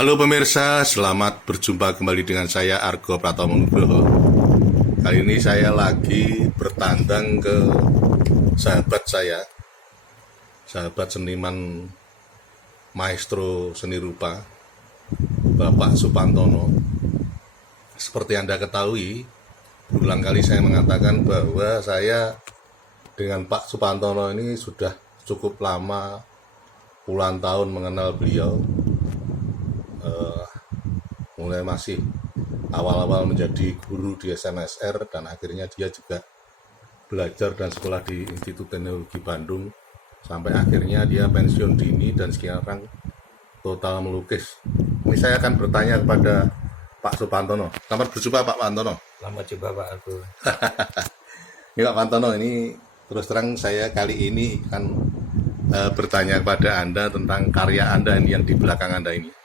Halo pemirsa, selamat berjumpa kembali dengan saya Argo Pratomo Nugroho. Kali ini saya lagi bertandang ke sahabat saya, sahabat seniman maestro seni rupa, Bapak Supantono. Seperti Anda ketahui, berulang kali saya mengatakan bahwa saya dengan Pak Supantono ini sudah cukup lama, puluhan tahun mengenal beliau. Mulai masih awal-awal menjadi guru di SMSR dan akhirnya dia juga belajar dan sekolah di Institut Teknologi Bandung sampai akhirnya dia pensiun dini dan sekarang total melukis. Ini saya akan bertanya kepada Pak Supantono. Selamat berjumpa Pak Pantono. Selamat jumpa Pak Argo. Ini Pak Pantono, ini terus terang saya kali ini akan bertanya kepada Anda tentang karya Anda yang di belakang Anda ini.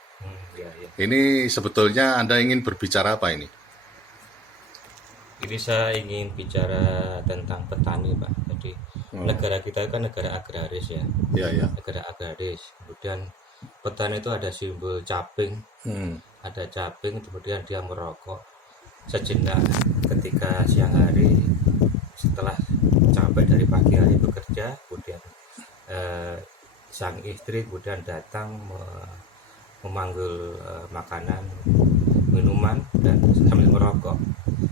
Ini sebetulnya Anda ingin berbicara apa ini? Ini saya ingin bicara tentang petani, Pak. Jadi negara kita kan negara agraris ya. Iya, ya. Negara agraris. Kemudian petani itu ada simbol caping. Ada caping, kemudian dia merokok sejenak ketika siang hari setelah capek dari pagi hari bekerja, kemudian sang istri kemudian datang memanggil makanan, minuman dan sambil merokok.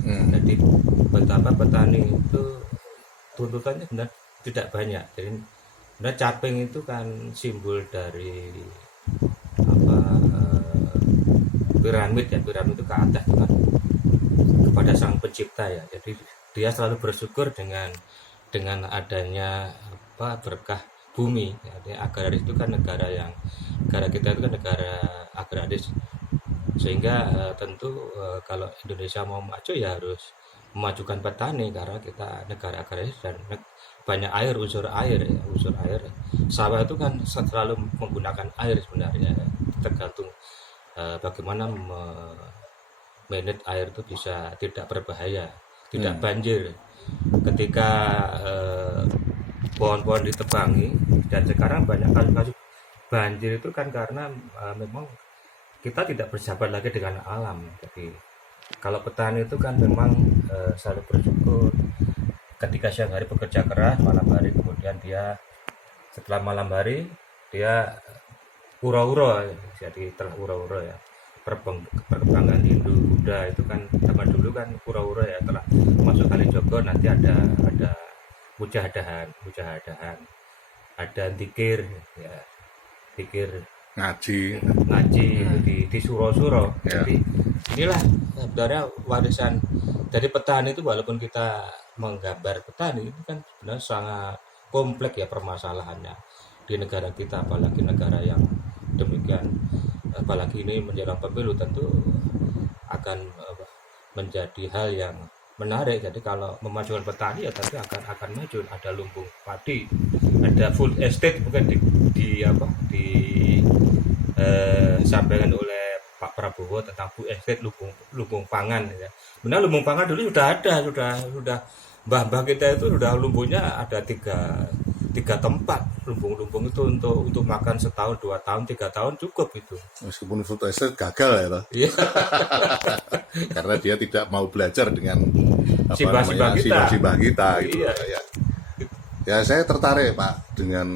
Jadi betapa petani itu tuntutannya benar tidak banyak. Jadi benar caping itu kan simbol dari piramid ya, piramid itu ke atas kan kepada sang pencipta ya. Jadi dia selalu bersyukur dengan adanya berkah bumi. Jadi agraris itu kan negara kita itu kan negara agraris, sehingga tentu kalau Indonesia mau maju ya harus memajukan petani karena kita negara agraris dan banyak air, unsur air. Sawah itu kan selalu menggunakan air sebenarnya, tergantung bagaimana manage air itu bisa tidak berbahaya, tidak banjir ketika pohon-pohon ditebangi. Dan sekarang banyak kasus banjir itu kan karena memang kita tidak bersahabat lagi dengan alam. Jadi kalau petani itu kan memang selalu bersyukur ketika siang hari bekerja keras, malam hari kemudian dia setelah malam hari dia ura-ura, jadi telah ura-ura ya. Perkembangan Hindu Buddha itu kan zaman dulu kan ura-ura ya, telah masuk kali Jogo nanti ada mujahadahan, ada zikir ya, zikir Ngaji itu di suro-suro. Ya. Jadi inilah sebenarnya warisan dari petani itu. Walaupun kita menggambar petani itu kan sebenarnya sangat kompleks ya permasalahannya di negara kita, apalagi negara yang demikian, apalagi ini menjelang pemilu tentu akan menjadi hal yang menarik. Jadi kalau memajukan petani ya tapi akan maju. Ada lumbung padi, ada food estate, mungkin disampaikan oleh Pak Prabowo tentang food estate, lumbung pangan ya. Benar, lumbung pangan dulu sudah ada, sudah mbah-mbah kita itu sudah lumbungnya ada tiga tempat. Lumbung itu untuk makan setahun, 2 tahun, 3 tahun cukup itu. meskipun food estate gagal ya toh. Iya. Karena dia tidak mau belajar dengan Simbah-simbah kita gitu. Iya. Ya saya tertarik Pak dengan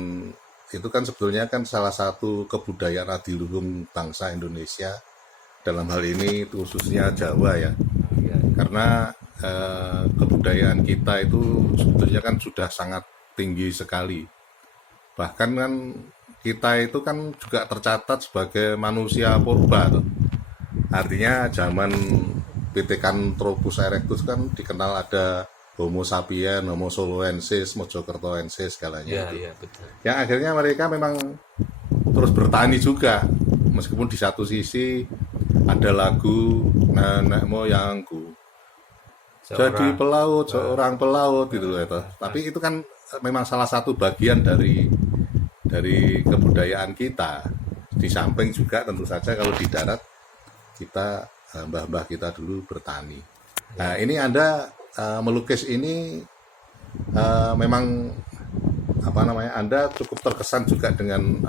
itu, kan sebetulnya kan salah satu kebudayaan adiluhung bangsa Indonesia, dalam hal ini khususnya Jawa ya. Karena kebudayaan kita itu sebetulnya kan sudah sangat tinggi sekali. Bahkan kan kita itu kan juga tercatat sebagai manusia purba tuh. Artinya zaman Pithecanthropus erectus kan dikenal ada Homo sapien, Homo soloensis, mojokertoensis segalanya. Iya, betul. Yang akhirnya mereka memang terus bertani juga, meskipun di satu sisi ada lagu nenek moyangku jadi pelaut, seorang pelaut gitu loh itu. Tapi itu kan memang salah satu bagian dari kebudayaan kita. Di samping juga tentu saja kalau di darat kita mbah-mbah kita dulu bertani. Nah, ini Anda melukis ini memang Anda cukup terkesan juga dengan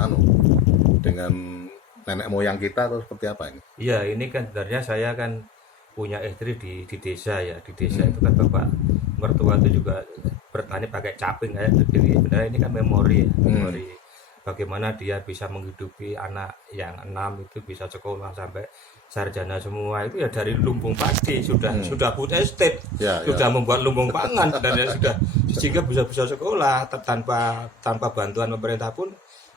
nenek moyang kita atau seperti apa ini? Iya, ini kan sebenarnya saya kan punya istri di desa ya. Di desa itu kan bapak mertua itu juga bertani pakai caping ya. Jadi sebenarnya ini kan memori ya, memori bagaimana dia bisa menghidupi anak yang 6 itu bisa sekolah sampai sarjana semua itu ya dari lumbung padi sudah food estate, sudah membuat lumbung pangan dan ya sudah sehingga bisa sekolah tanpa bantuan pemerintah pun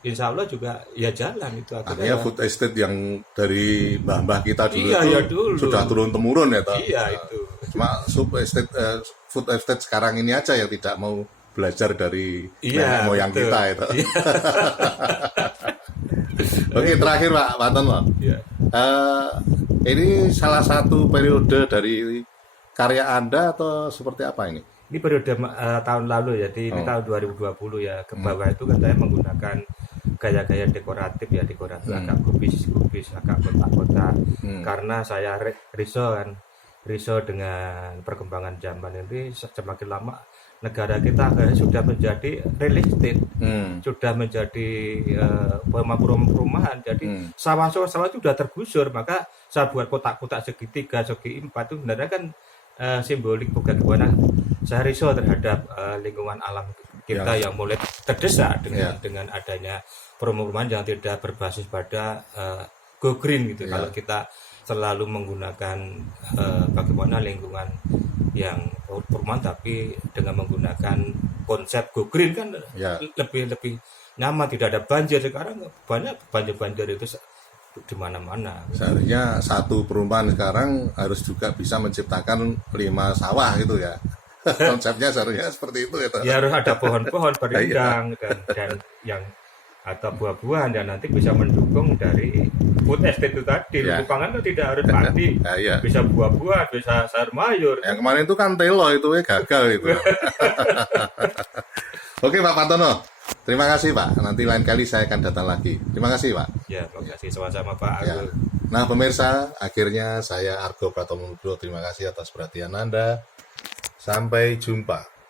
insya Allah juga ya jalan itu artinya food estate yang dari mbah-mbah kita dulu iya, itu ya dulu. sudah turun temurun ya toh. Iya itu. Cuma food estate sekarang ini aja yang tidak mau belajar dari nenek moyang betul. kita itu. Oke, terakhir Pak Ton, Pak. Iya. Ini salah satu periode dari karya Anda atau seperti apa ini? Ini periode tahun lalu ya, jadi ini tahun 2020 ya. Ke bawah itu kan saya menggunakan gaya-gaya dekoratif ya, dekoratif agak kubis, agak kotak-kotak. Karena saya riso dengan perkembangan zaman ini semakin lama negara kita sudah menjadi real estate, sudah menjadi perumahan. Jadi sawah-sawah itu sudah tergusur, maka saya buat kotak-kotak segi 3, segi 4 itu sebenarnya kan simbolik bagaimana saya risau terhadap lingkungan alam kita yang mulai terdesak dengan adanya perumahan yang tidak berbasis pada go green gitu. Kalau kita selalu menggunakan bagaimana lingkungan yang perumahan tapi dengan menggunakan konsep go green kan lebih nyaman, tidak ada banjir. Sekarang banyak banjir itu di mana-mana. Seharusnya satu perumahan sekarang harus juga bisa menciptakan 5 sawah gitu ya. Konsepnya seharusnya seperti itu ya. Ya harus ada pohon-pohon berindang dan yang atau buah-buahan yang nanti bisa mendukung dari food estate itu tadi. Lupangan itu tidak harus padi, bisa buah-buahan, bisa sayur mayur. Yang kemarin itu kan telo itu gagal itu. Oke Pak Pantono, terima kasih Pak. Nanti lain kali saya akan datang lagi. Terima kasih Pak. Ya, terima kasih sama-sama Pak Argo. Nah pemirsa, akhirnya saya Argo Pratomo Nugroho. Terima kasih atas perhatian Anda. Sampai jumpa.